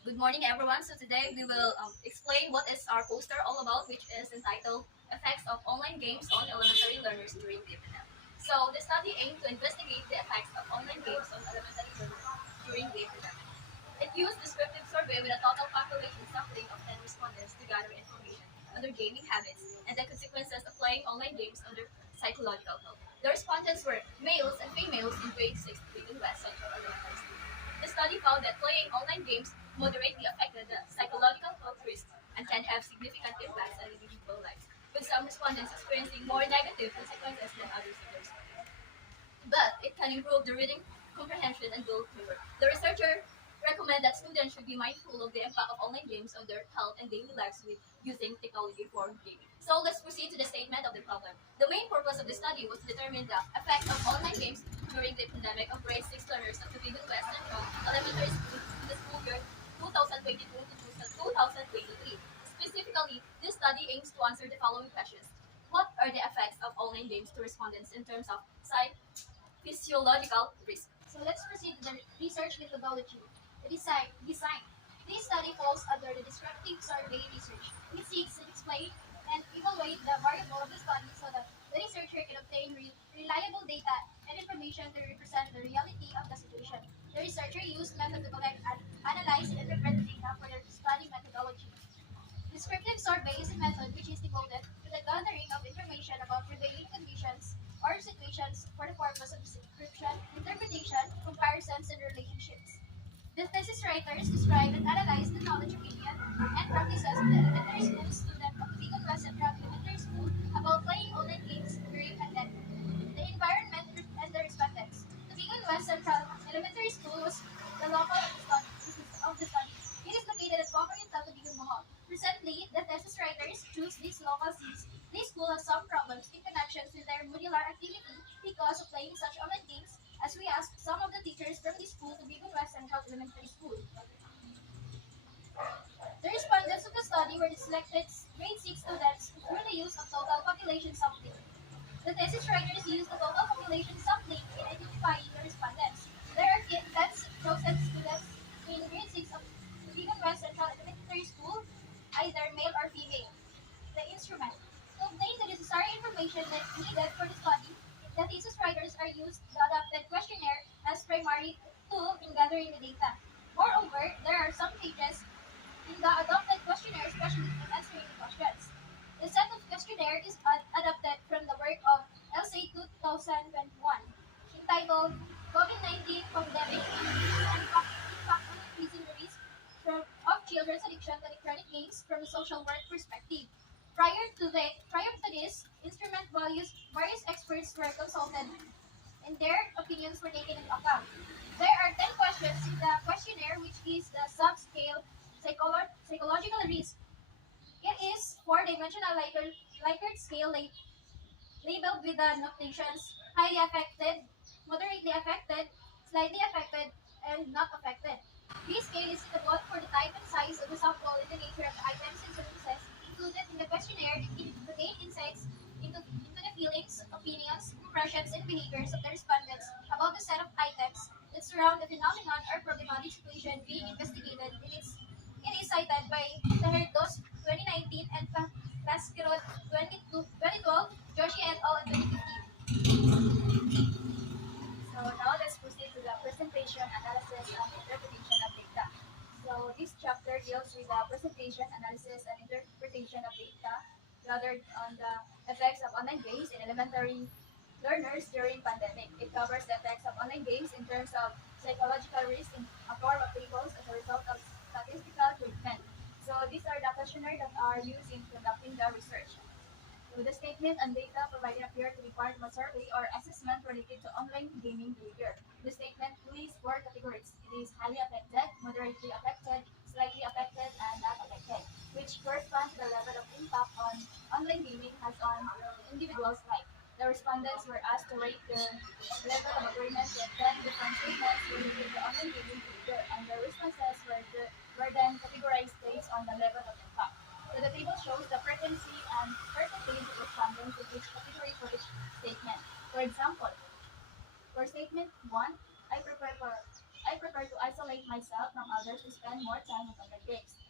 Good morning, everyone. So today we will explain what is our poster all about, which is entitled "Effects of Online Games on Elementary Learners During the Epidemic." So the study aimed to investigate the effects of online games on elementary learners during the epidemic. It used descriptive survey with a total population sampling of 10 respondents to gather information on their gaming habits and the consequences of playing online games on their psychological health. The respondents were males and females in grade 6 Cleveland West Central Elementary School. The study found that playing online games moderately affected the psychological health risks and can have significant impacts on individual lives, with some respondents experiencing more negative consequences than others in their study, but it can improve the reading comprehension and build teamwork. The researcher recommend that students should be mindful of the impact of online games on their health and daily lives with using technology for gaming. So let's proceed to the statement of the problem. The main purpose of the study was to determine the effect of online games during the pandemic of grade 6 learners of the Bigel West Central Elementary School in the school year 2022 to 2023. Specifically, this study aims to answer the following questions. What are the effects of online games to respondents in terms of physiological risk? So let's proceed to the research methodology. The design. This study falls under the descriptive survey research. It seeks to explain and evaluate the variable of the study so that the researcher can obtain reliable data and information to represent the reality of the situation. The researcher used method to collect and analyze and interpret the data for their study methodology. Descriptive survey is a method which is devoted to the gathering of information about prevailing conditions or situations for the purpose of description, interpretation, comparisons, and relationships. The thesis writers describe and analyze the knowledge, opinion, and practices of the elementary school student of the Beacon West Central Elementary School about playing online games during pandemic. The environment and the respondents. The Beacon West Central Elementary School was the local of the study. It is located at Walker in Tatabigong, Bohol. Recently, the thesis writers choose this local since this school has some problems in connections with their modular activity because of playing such online games, as we asked some of the teachers from this school to Beacon West Central Elementary School. The respondents of the study were the selected grade 6 students through the use of total population sampling. The thesis writers used the total population sampling in identifying the respondents. There are 10 chosen students in grade 6 of Beacon West Central Elementary School, either male or female. The instrument. To obtain the necessary information that needed for the study, the thesis writers are used the adapted questionnaire as primary tool in gathering the data. Moreover, there are some pages in the adopted questionnaire, especially in answering the questions. The set of questionnaire is adapted from the work of LSA 2021, entitled COVID-19 Pandemic and Impact on Increasing the Risk of Children's Addiction to Electronic Games from a Social Work Perspective. Prior to this, instrument various experts were consulted and their opinions were taken into account. There are 10 questions in the questionnaire, which is the subscale psychological risk. It is four-dimensional Likert scale labeled with the notations highly affected, moderately affected, slightly affected, and not affected. This scale is suitable for the type and size of the sample and the nature of the items and services included in the questionnaire to gain insights into the feelings, opinions, impressions, and behaviors of the respondents about the set of items that surround the phenomenon or problematic situation being investigated. It is cited by Teherdos 2019 and Pasquerod 2012, Joshi et al. 2015. So now let's proceed to the presentation, analysis, and interpretation of data. So this chapter deals with the presentation, analysis, and interpretation of data gathered on the effects of online games in elementary learners during pandemic. It covers the effects of online games in terms of psychological risk in a form of tables as a result of statistical treatment. So these are the questionnaires that are used in conducting the research. So the statement and data provided appear to be part of a survey or assessment related to online gaming behavior. The statement lists four categories. It is highly affected, moderately affected, slightly affected, and not affected, which corresponds to the level of impact on online gaming has on individuals' life. The respondents were asked to rate their level of agreement with 10 different statements related to online gaming behavior, and their responses were then categorized based on the level of impact. So the table shows the frequency and percentage of respondents in each category for each statement. For example, for statement 1, I prefer for I prefer to isolate myself from others to spend more time with online games.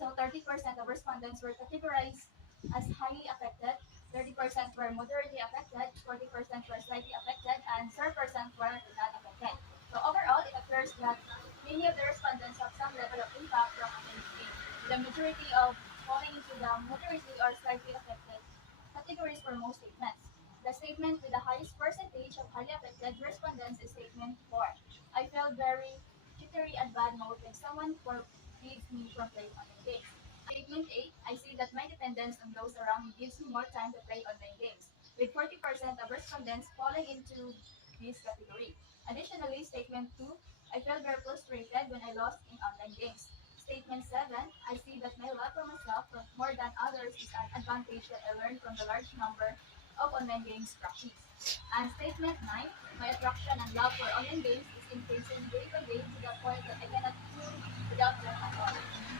So 30% of respondents were categorized as highly affected, 30% were moderately affected, 40% were slightly affected, and 0% were not affected. So overall, it appears that many of the respondents have some level of impact from online gaming, with the majority of falling into the moderately or slightly affected categories for most statements. The statement with the highest percentage of highly affected respondents is statement 4. I felt very jittery and bad mood when someone forbids me from playing online games. Statement 8, I see that my dependence on those around me gives me more time to play online games, with 40% of respondents falling into this category. Additionally, statement 2, I felt very frustrated when I lost in online games. Statement 7, I see that my love for myself more than others is an advantage that I learned from the large number of online games practice. And statement 9, my attraction and love for online games is increasing day by day to the point that I cannot do without them at all.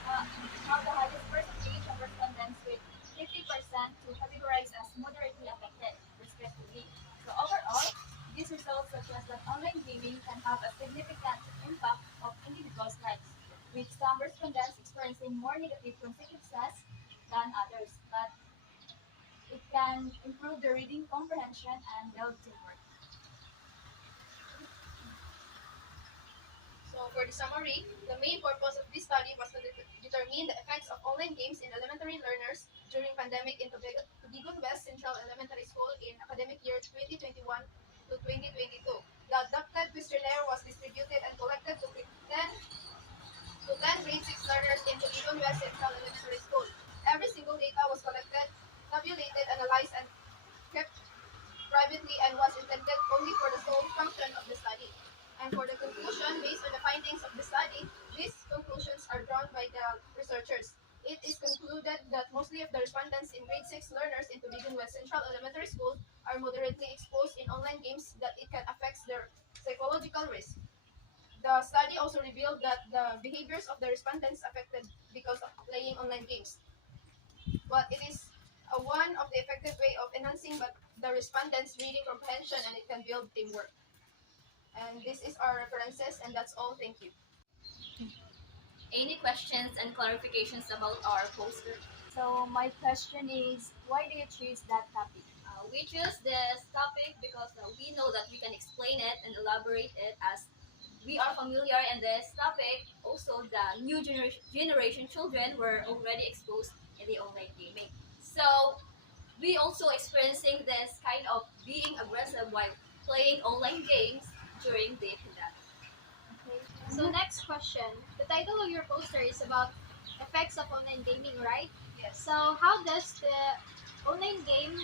How the highest percentage of respondents with 50% to categorize as moderately affected, respectively. So overall, these results suggest that online gaming can have a significant impact of individuals' lives, with some respondents experiencing more negative consequences than others, but it can improve the reading comprehension and build teamwork. So for the summary, the main purpose of this study was to determine the effects of online games in elementary learners during pandemic in Tubigon West Central Elementary School in academic year 2021 to 2022. The adopted questionnaire was distributed and collected to 10 grade 6 learners in Tubigon West Central Elementary School. Every single data was collected, tabulated, analyzed, and kept privately and was intended only for the sole function of the study. And for the conclusion, based on the findings of the study, these conclusions are drawn by the researchers. It is concluded that mostly of the respondents in grade 6 learners in Tubigon West Central Elementary School are moderately exposed in online games that it can affect their psychological risk. The study also revealed that the behaviors of the respondents affected because of playing online games. But it is one of the effective way of enhancing the respondents' reading comprehension, and it can build teamwork. And this is our references, and that's all. Thank you. Any questions and clarifications about our poster? So my question is, why do you choose that topic? We choose this topic because we know that we can explain it and elaborate it as we are familiar in this topic. Also, the new generation children were already exposed in the online gaming. So we also experiencing this kind of being aggressive while playing online games during the pandemic. Okay. So next question. The title of your poster is about effects of online gaming, right? Yes. So how does the online game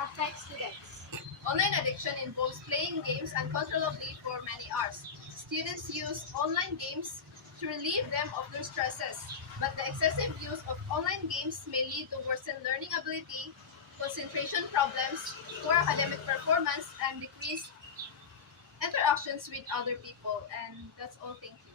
affect students? Online addiction involves playing games uncontrollably for many hours. Students use online games to relieve them of their stresses, but the excessive use of online games may lead to worsened learning ability, concentration problems, poor academic performance, and decreased interactions with other people. And that's all. Thank you.